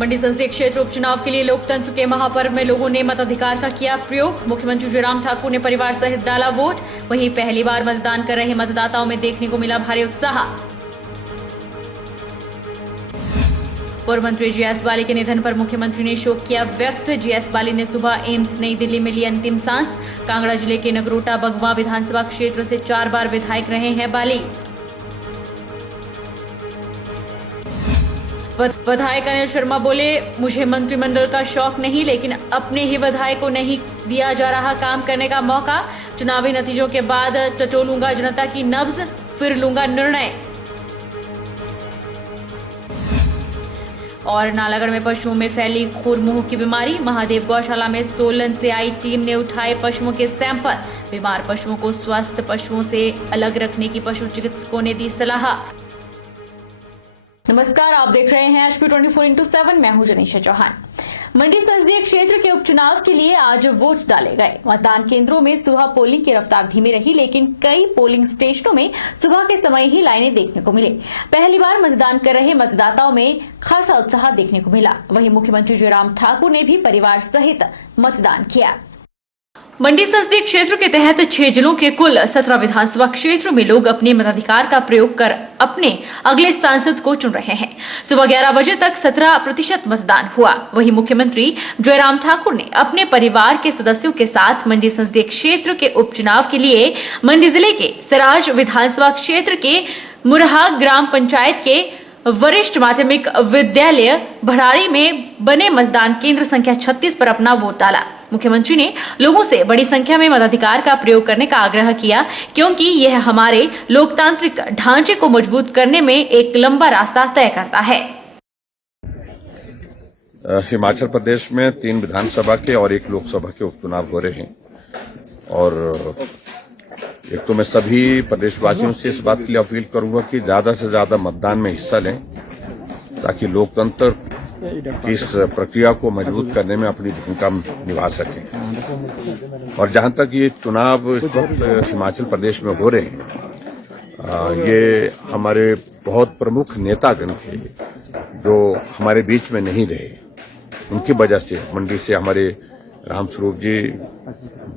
मंडी संसदीय क्षेत्र उपचुनाव के लिए लोकतंत्र के महापर्व में लोगों ने मताधिकार का किया प्रयोग। मुख्यमंत्री जयराम ठाकुर ने परिवार सहित डाला वोट। वहीं पहली बार मतदान कर रहे मतदाताओं में देखने को मिला भारी उत्साह। पूर्व मंत्री जीएस बाली के निधन पर मुख्यमंत्री ने शोक किया व्यक्त। जीएस बाली ने सुबह एम्स नई दिल्ली में ली अंतिम सांस। कांगड़ा जिले के नगरोटा बगवा विधानसभा क्षेत्र से 4 बार विधायक रहे हैं बाली। विधायक अनिल शर्मा बोले, मुझे मंत्रिमंडल का शौक नहीं, लेकिन अपने ही विधायक को नहीं दिया जा रहा काम करने का मौका। चुनावी नतीजों के बाद टटोलूंगा जनता की नब्ज, फिर लूंगा निर्णय। और नालागढ़ में पशुओं में फैली खुरमुंह की बीमारी। महादेव गौशाला में सोलन से आई टीम ने उठाए पशुओं के सैंपल। बीमार पशुओं को स्वस्थ पशुओं से अलग रखने की पशु चिकित्सकों ने दी सलाह। नमस्कार, आप देख रहे हैं HP 24x7। मैं हूं जनीशा चौहान। मंडी संसदीय क्षेत्र के उपचुनाव के लिए आज वोट डाले गए। मतदान केंद्रों में सुबह पोलिंग की रफ्तार धीमी रही, लेकिन कई पोलिंग स्टेशनों में सुबह के समय ही लाइनें देखने को मिली। पहली बार मतदान कर रहे मतदाताओं में खासा उत्साह देखने को मिला। वहीं मुख्यमंत्री जयराम ठाकुर ने भी परिवार सहित मतदान किया। मंडी संसदीय क्षेत्र के तहत 6 जिलों के कुल 17 विधानसभा क्षेत्रों में लोग अपने मताधिकार का प्रयोग कर अपने अगले सांसद को चुन रहे हैं। सुबह 11 बजे तक 17% मतदान हुआ। वहीं मुख्यमंत्री जयराम ठाकुर ने अपने परिवार के सदस्यों के साथ मंडी संसदीय क्षेत्र के उपचुनाव के लिए मंडी जिले के सराज विधानसभा क्षेत्र के मुरहा ग्राम पंचायत के वरिष्ठ माध्यमिक विद्यालय भड़ारी में बने मतदान केंद्र संख्या 36 पर अपना वोट डाला। मुख्यमंत्री ने लोगों से बड़ी संख्या में मताधिकार का प्रयोग करने का आग्रह किया, क्योंकि यह हमारे लोकतांत्रिक ढांचे को मजबूत करने में एक लंबा रास्ता तय करता है। हिमाचल प्रदेश में 3 विधानसभा के और 1 लोकसभा के उपचुनाव हो रहे हैं और एक तो मैं सभी प्रदेशवासियों से इस बात के लिए अपील करूंगा कि ज्यादा से ज्यादा मतदान में हिस्सा लें, ताकि लोकतंत्र की इस प्रक्रिया को मजबूत करने में अपनी भूमिका निभा सकें। और जहां तक ये चुनाव इस वक्त हिमाचल प्रदेश में हो रहे हैं, ये हमारे बहुत प्रमुख नेतागण थे जो हमारे बीच में नहीं रहे। उनकी वजह से मंडी से हमारे रामस्वरूप जी,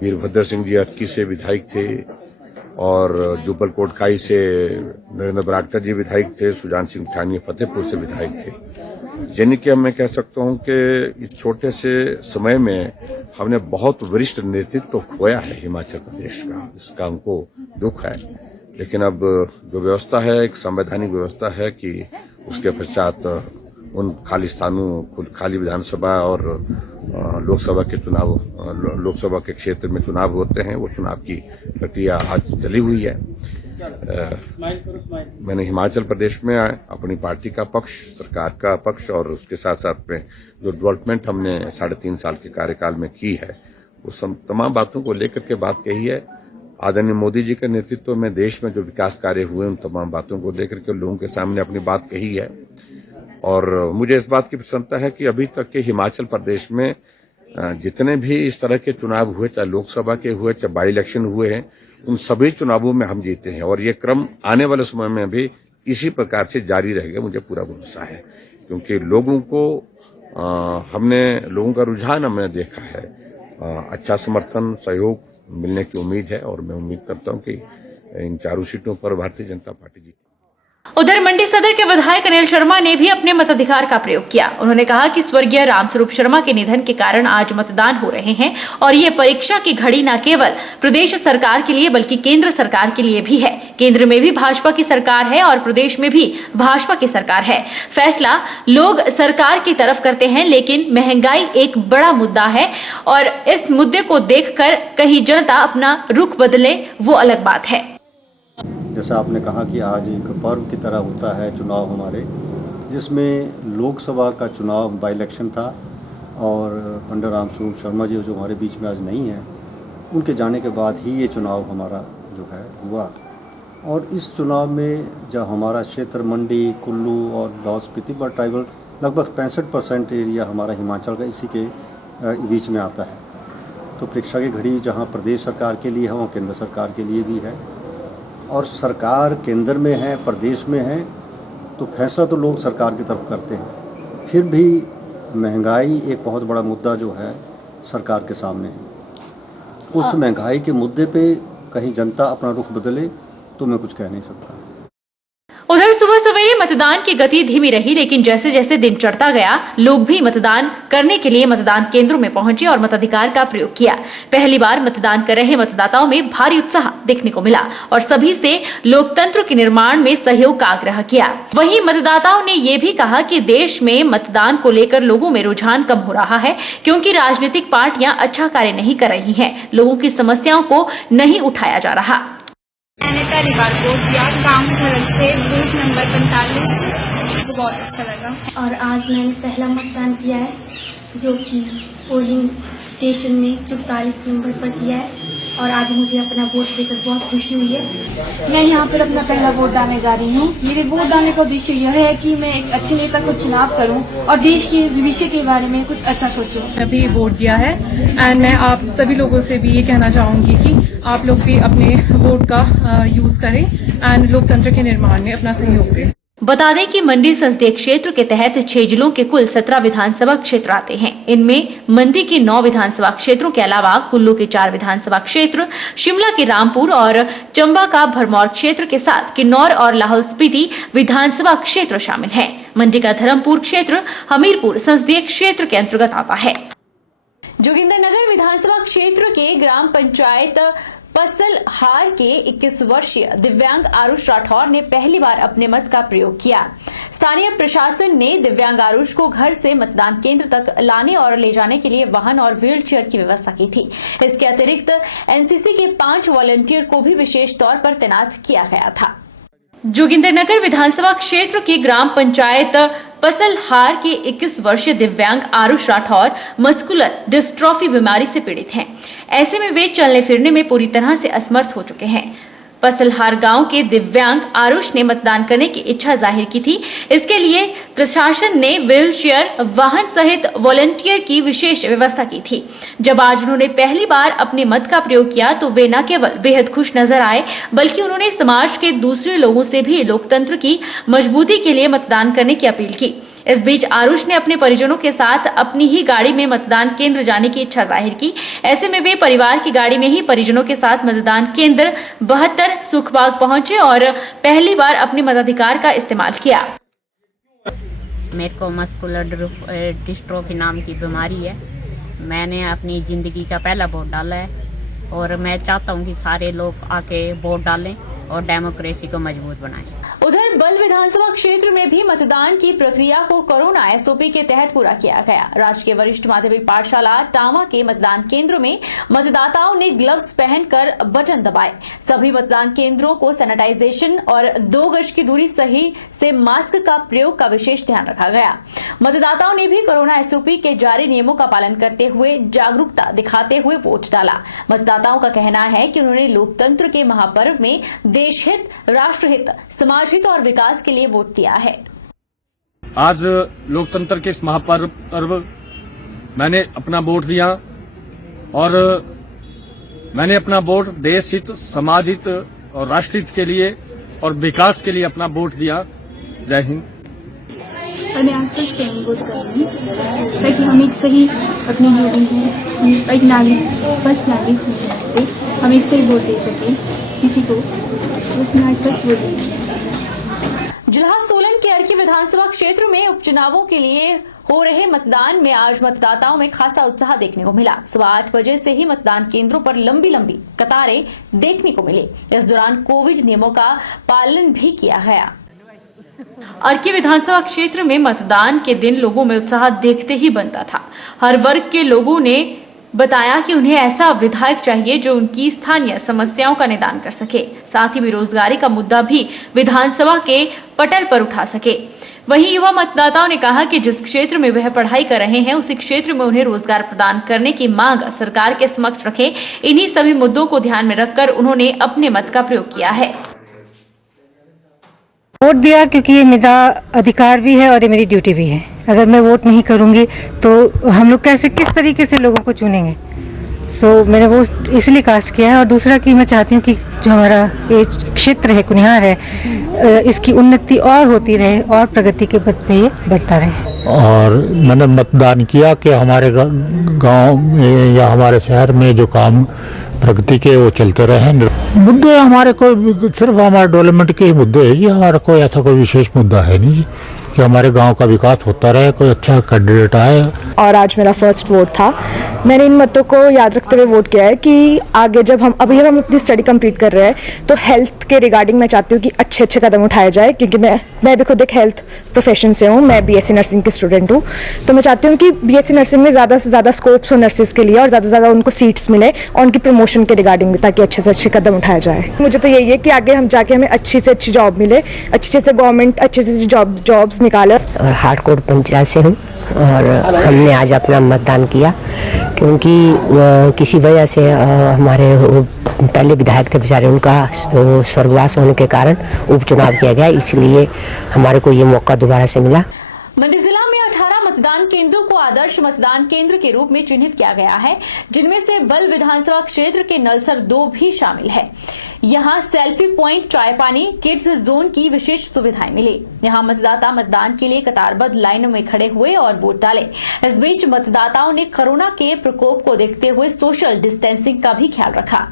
वीरभद्र सिंह जी अटकी से विधायक थे और जुब्बल कोटखाई से नरेंद्र बरागटा जी विधायक थे, सुजान सिंह ठानिया फतेहपुर से विधायक थे। यानी कि मैं कह सकता हूं कि इस छोटे से समय में हमने बहुत वरिष्ठ नेतृत्व खोया है हिमाचल प्रदेश का। इसका हमको दुख है, लेकिन अब जो व्यवस्था है, एक संवैधानिक व्यवस्था है कि उसके पश्चात उन खाली स्थानों, खाली विधानसभा और लोकसभा के चुनाव, लोकसभा के क्षेत्र में चुनाव होते हैं। वो चुनाव की प्रक्रिया आज चली हुई है। मैंने हिमाचल प्रदेश में अपनी पार्टी का पक्ष, सरकार का पक्ष और उसके साथ साथ में जो डेवलपमेंट हमने 3.5 साल के कार्यकाल में की है, वो तमाम बातों को लेकर के बात कही है। आदरणीय मोदी जी के नेतृत्व में देश में जो विकास कार्य हुए, उन तमाम बातों को लेकर के लोगों के सामने अपनी बात कही है। और मुझे इस बात की प्रसन्नता है कि अभी तक के हिमाचल प्रदेश में जितने भी इस तरह के चुनाव हुए, चाहे लोकसभा के हुए, चाहे बाई इलेक्शन हुए हैं, उन सभी चुनावों में हम जीते हैं और ये क्रम आने वाले समय में भी इसी प्रकार से जारी रहेगा। मुझे पूरा भरोसा है, क्योंकि लोगों को लोगों का रुझान हमने देखा है। अच्छा समर्थन, सहयोग मिलने की उम्मीद है और मैं उम्मीद करता हूं कि इन 4 सीटों पर भारतीय जनता पार्टी जीतेगी। उधर मंडी सदर के विधायक अनिल शर्मा ने भी अपने मताधिकार का प्रयोग किया। उन्होंने कहा कि स्वर्गीय रामस्वरूप शर्मा के निधन के कारण आज मतदान हो रहे हैं और ये परीक्षा की घड़ी न केवल प्रदेश सरकार के लिए बल्कि केंद्र सरकार के लिए भी है। केंद्र में भी भाजपा की सरकार है और प्रदेश में भी भाजपा की सरकार है। फैसला लोग सरकार की तरफ करते हैं, लेकिन महंगाई एक बड़ा मुद्दा है और इस मुद्दे को देखकर कहीं जनता अपना रुख बदले, वो अलग बात है। जैसा आपने कहा कि आज एक पर्व की तरह होता है चुनाव हमारे, जिसमें लोकसभा का चुनाव बाई इलेक्शन था और पंडित रामस्वरूप शर्मा जी जो हमारे बीच में आज नहीं हैं, उनके जाने के बाद ही ये चुनाव हमारा जो है हुआ। और इस चुनाव में जब हमारा क्षेत्र मंडी, कुल्लू और लाहौल स्पीति पर ट्राइबल लगभग 65% एरिया हमारा हिमाचल का इसी के बीच में आता है। तो परीक्षा की घड़ी जहाँ प्रदेश सरकार के लिए है, वहाँ केंद्र सरकार के लिए भी है। और सरकार केंद्र में है, प्रदेश में है, तो फैसला तो लोग सरकार की तरफ करते हैं। फिर भी महंगाई एक बहुत बड़ा मुद्दा जो है सरकार के सामने है। उस महंगाई के मुद्दे पे कहीं जनता अपना रुख बदले तो मैं कुछ कह नहीं सकता। उधर सुबह सवेरे मतदान की गति धीमी रही, लेकिन जैसे जैसे दिन चढ़ता गया लोग भी मतदान करने के लिए मतदान केंद्रों में पहुंचे और मताधिकार का प्रयोग किया। पहली बार मतदान कर रहे मतदाताओं में भारी उत्साह देखने को मिला और सभी से लोकतंत्र के निर्माण में सहयोग का आग्रह किया। वहीं मतदाताओं ने ये भी कहा कि देश में मतदान को लेकर लोगों में रुझान कम हो रहा है, क्योंकि राजनीतिक पार्टियां अच्छा कार्य नहीं कर रही हैं, लोगों की समस्याओं को नहीं उठाया जा रहा। मैंने पहली बार वोट दिया काम खरल से बूथ नंबर 45, मुझको बहुत अच्छा लगा। और आज मैंने पहला मतदान किया है, जो कि पोलिंग स्टेशन में 44 नंबर पर किया है, और आज मुझे अपना वोट देकर बहुत खुशी हुई है। मैं यहाँ पर अपना पहला वोट डालने जा रही हूँ। मेरे वोट डालने का उद्देश्य यह है कि मैं एक अच्छे नेता को चुनाव करूँ और देश के भविष्य के बारे में कुछ अच्छा सोचूं। अभी वोट दिया है एंड मैं आप सभी लोगों से भी ये कहना चाहूंगी कि आप लोग भी अपने वोट का यूज करें एंड लोकतंत्र के निर्माण में अपना सहयोग दें। बता दें कि मंडी संसदीय क्षेत्र के तहत 6 जिलों के कुल 17 विधानसभा क्षेत्र आते हैं। इनमें मंडी के 9 विधानसभा क्षेत्रों के अलावा कुल्लू के 4 विधानसभा क्षेत्र, शिमला के रामपुर और चंबा का भरमौर क्षेत्र के साथ किन्नौर और लाहौल स्पीति विधानसभा क्षेत्र शामिल हैं। मंडी का धर्मपुर क्षेत्र हमीरपुर संसदीय क्षेत्र के अंतर्गत आता है। जोगिंदरनगर विधानसभा क्षेत्र के ग्राम पंचायत पसलहार के 21 वर्षीय दिव्यांग आरुष राठौर ने पहली बार अपने मत का प्रयोग किया। स्थानीय प्रशासन ने दिव्यांग आरुष को घर से मतदान केंद्र तक लाने और ले जाने के लिए वाहन और व्हील चेयर की व्यवस्था की थी। इसके अतिरिक्त एनसीसी के 5 वॉलंटियर को भी विशेष तौर पर तैनात किया गया था। जोगिंदरनगर विधानसभा क्षेत्र की ग्राम पंचायत पसलहार के 21 वर्षीय दिव्यांग आरुष राठौर मस्कुलर डिस्ट्रॉफी बीमारी से पीड़ित हैं। ऐसे में वे चलने फिरने में पूरी तरह से असमर्थ हो चुके हैं। पसलहार गांव के दिव्यांग आरुष ने मतदान करने की इच्छा जाहिर की थी। इसके लिए प्रशासन ने व्हीलचेयर, वाहन सहित वॉलंटियर की विशेष व्यवस्था की थी। जब आज उन्होंने पहली बार अपने मत का प्रयोग किया तो वे न केवल बेहद खुश नजर आए, बल्कि उन्होंने समाज के दूसरे लोगों से भी लोकतंत्र की मजबूती के लिए मतदान करने की अपील की। इस बीच आरुष ने अपने परिजनों के साथ अपनी ही गाड़ी में मतदान केंद्र जाने की इच्छा जाहिर की। ऐसे में वे परिवार की गाड़ी में ही परिजनों के साथ मतदान केंद्र 72 सुखबाग पहुंचे और पहली बार अपने मताधिकार का इस्तेमाल किया। मेरे को मस्कुलर डिस्ट्रॉफी नाम की बीमारी है। मैंने अपनी जिंदगी का पहला वोट डाला है और मैं चाहता हूँ कि सारे लोग आके वोट डालें और डेमोक्रेसी को मजबूत बनाएं। उधर बल विधानसभा क्षेत्र में भी मतदान की प्रक्रिया को कोरोना एसओपी के तहत पूरा किया गया। राजकीय वरिष्ठ माध्यमिक पाठशाला टावा के मतदान केंद्रों में मतदाताओं ने ग्लव्स पहनकर बटन दबाए। सभी मतदान केंद्रों को सैनिटाइजेशन और 2 गज की दूरी सही से मास्क का प्रयोग का विशेष ध्यान रखा गया। मतदाताओं ने भी कोरोना एसओपी के जारी नियमों का पालन करते हुए जागरूकता दिखाते हुए वोट डाला। मतदाताओं का कहना है कि उन्होंने लोकतंत्र के महापर्व में देश हित, राष्ट्र हित, समाज हित और विकास के लिए वोट दिया है। आज लोकतंत्र के इस महापर्व मैंने अपना वोट दिया और मैंने अपना वोट देश हित, समाज हित और राष्ट्र हित के लिए और विकास के लिए अपना वोट दिया। जय हिंद। और मैं आज फर्स्ट टाइम वोट कर रही हूँ ताकि हम एक सही अपनी जो भी है एक नागरिक बस नागरिक होते हम एक सही वोट दे सकें किसी को। उसमें आज बस वोट देंगे। जुलाहा सोलन के अर्की विधानसभा क्षेत्र में उपचुनावों के लिए हो रहे मतदान में आज मतदाताओं में खासा उत्साह देखने को मिला। सुबह 8 बजे से ही मतदान केंद्रों पर लंबी लंबी कतारें देखने को मिली। इस दौरान कोविड नियमों का पालन भी किया गया। अर्की विधानसभा क्षेत्र में मतदान के दिन लोगों में उत्साह देखते ही बनता था। हर वर्ग के लोगों ने बताया कि उन्हें ऐसा विधायक चाहिए जो उनकी स्थानीय समस्याओं का निदान कर सके, साथ ही बेरोजगारी का मुद्दा भी विधानसभा के पटल पर उठा सके। वहीं युवा मतदाताओं ने कहा कि जिस क्षेत्र में वह पढ़ाई कर रहे हैं उसी क्षेत्र में उन्हें रोजगार प्रदान करने की मांग सरकार के समक्ष रखे। इन्हीं सभी मुद्दों को ध्यान में रखकर उन्होंने अपने मत का प्रयोग किया है। वोट दिया क्योंकि ये मेरा अधिकार भी है और ये मेरी ड्यूटी भी है। अगर मैं वोट नहीं करूंगी तो हम लोग कैसे किस तरीके से लोगों को चुनेंगे। सो मैंने वो इसलिए कास्ट किया है। और दूसरा कि मैं चाहती हूँ कि जो हमारा ये क्षेत्र है कुनिहार है, इसकी उन्नति और होती रहे और प्रगति के पथ पे ये बढ़ता रहे। और मैंने मतदान किया कि हमारे गांव में या हमारे शहर में जो काम प्रगति के वो चलते रहे। मुद्दे हमारे कोई सिर्फ हमारे डेवलपमेंट के ही मुद्दे है जी, हमारा कोई ऐसा कोई विशेष मुद्दा है नहीं जी, कि हमारे गांव का विकास होता रहे, कोई अच्छा कैंडिडेट आए। और आज मेरा फर्स्ट वोट था। मैंने इन मतों को याद रखते हुए वोट किया है कि आगे जब हम अपनी स्टडी कंप्लीट कर रहे हैं तो हेल्थ के रिगार्डिंग मैं चाहती हूँ कि अच्छे कदम उठाए जाए, क्योंकि मैं भी खुद एक हेल्थ प्रोफेशन से हूँ। मैं बीएससी नर्सिंग की स्टूडेंट हूँ, तो मैं चाहती हूँ कि बीएससी नर्सिंग में ज़्यादा से ज़्यादा स्कोप्स हो नर्सिस के लिए और ज़्यादा से ज़्यादा उनको सीट्स मिले और उनकी प्रमोशन के रिगार्डिंग भी, ताकि अच्छे से अच्छे कदम उठाया जाए। मुझे तो यही है कि आगे हम जाके हमें अच्छी से अच्छी जॉब मिले, अच्छे से गवर्नमेंट अच्छे से जॉब्स निकाले। और हाटकोट पंचायत से हूँ और हमने आज अपना मतदान किया, क्योंकि किसी वजह से हमारे पहले विधायक थे बेचारे, उनका स्वर्गवास होने के कारण उपचुनाव किया गया, इसलिए हमारे को ये मौका दोबारा से मिला। मंडी जिला में 18 मतदान केंद्रों को आदर्श मतदान केंद्र के रूप में चिन्हित किया गया है, जिनमें से बल विधानसभा क्षेत्र के नलसर 2 भी शामिल है। यहां सेल्फी पॉइंट, चाय पानी, किड्स जोन की विशेष सुविधाएं मिली। यहां मतदाता मतदान के लिए कतारबद्ध लाइन में खड़े हुए और वोट डाले। इस बीच मतदाताओं ने कोरोना के प्रकोप को देखते हुए सोशल डिस्टेंसिंग का भी ख्याल रखा।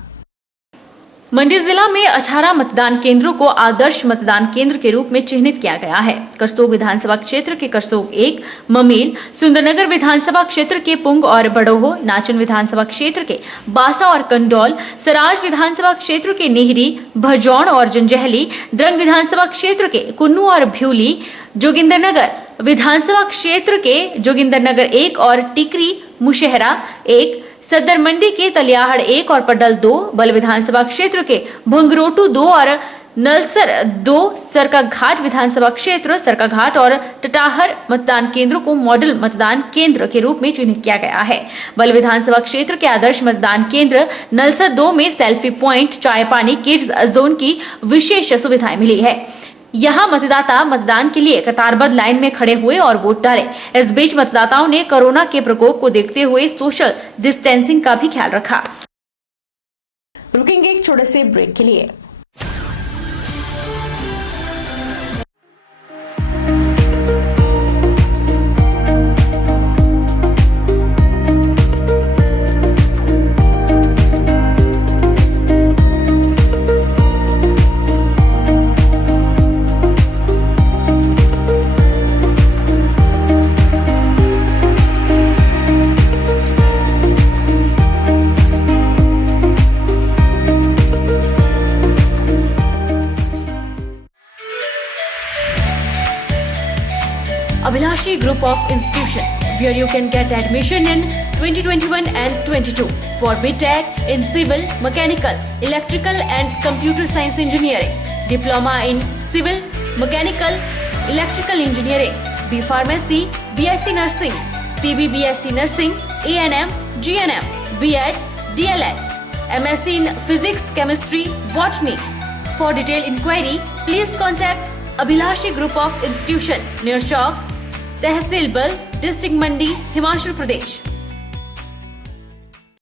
मंडी जिला में 18 मतदान केंद्रों को आदर्श मतदान केंद्र के रूप में चिन्हित किया गया है। करसोग विधानसभा क्षेत्र के करसोग 1, ममेल, सुंदरनगर विधानसभा क्षेत्र के पुंग और बड़ोहो, नाचन विधानसभा क्षेत्र के बासा और कंडौल, सराज विधानसभा क्षेत्र के नेहरी, भजौन और जंजहली, द्रंग विधानसभा क्षेत्र के कुन्नू और भ्यूली, जोगिंदरनगर विधानसभा क्षेत्र के जोगिंदरनगर 1 और टिकरी मुशहरा 1, सदर मंडी के तलियाहड़ 1 और पडल 2, बल विधानसभा क्षेत्र के भंगरोटू 2 और नलसर 2, सरकाघाट विधानसभा क्षेत्र सरकाघाट और टटाहर मतदान केंद्रों को मॉडल मतदान केंद्र के रूप में चिन्हित किया गया है। बल विधानसभा क्षेत्र के आदर्श मतदान केंद्र नलसर 2 में सेल्फी पॉइंट, चाय पानी, किड्स जोन की विशेष सुविधाएं मिली है। यहाँ मतदाता मतदान के लिए कतारबद्ध लाइन में खड़े हुए और वोट डाले। इस बीच मतदाताओं ने कोरोना के प्रकोप को देखते हुए सोशल डिस्टेंसिंग का भी ख्याल रखा। रुकेंगे एक छोटे से ब्रेक के लिए। Abhilashi Group of Institution, where you can get admission in 2021 and 22 for BTech in Civil, Mechanical, Electrical and Computer Science Engineering, Diploma in Civil, Mechanical, Electrical Engineering, B Pharmacy, BSc Nursing, PB BSc Nursing, ANM, GNM, B.Ed, DLEd, MSc in Physics, Chemistry, Botany. For detailed inquiry, please contact Abhilashi Group of Institution, near Chowk, Tehsil Bal, District Mandi, Himachal Pradesh.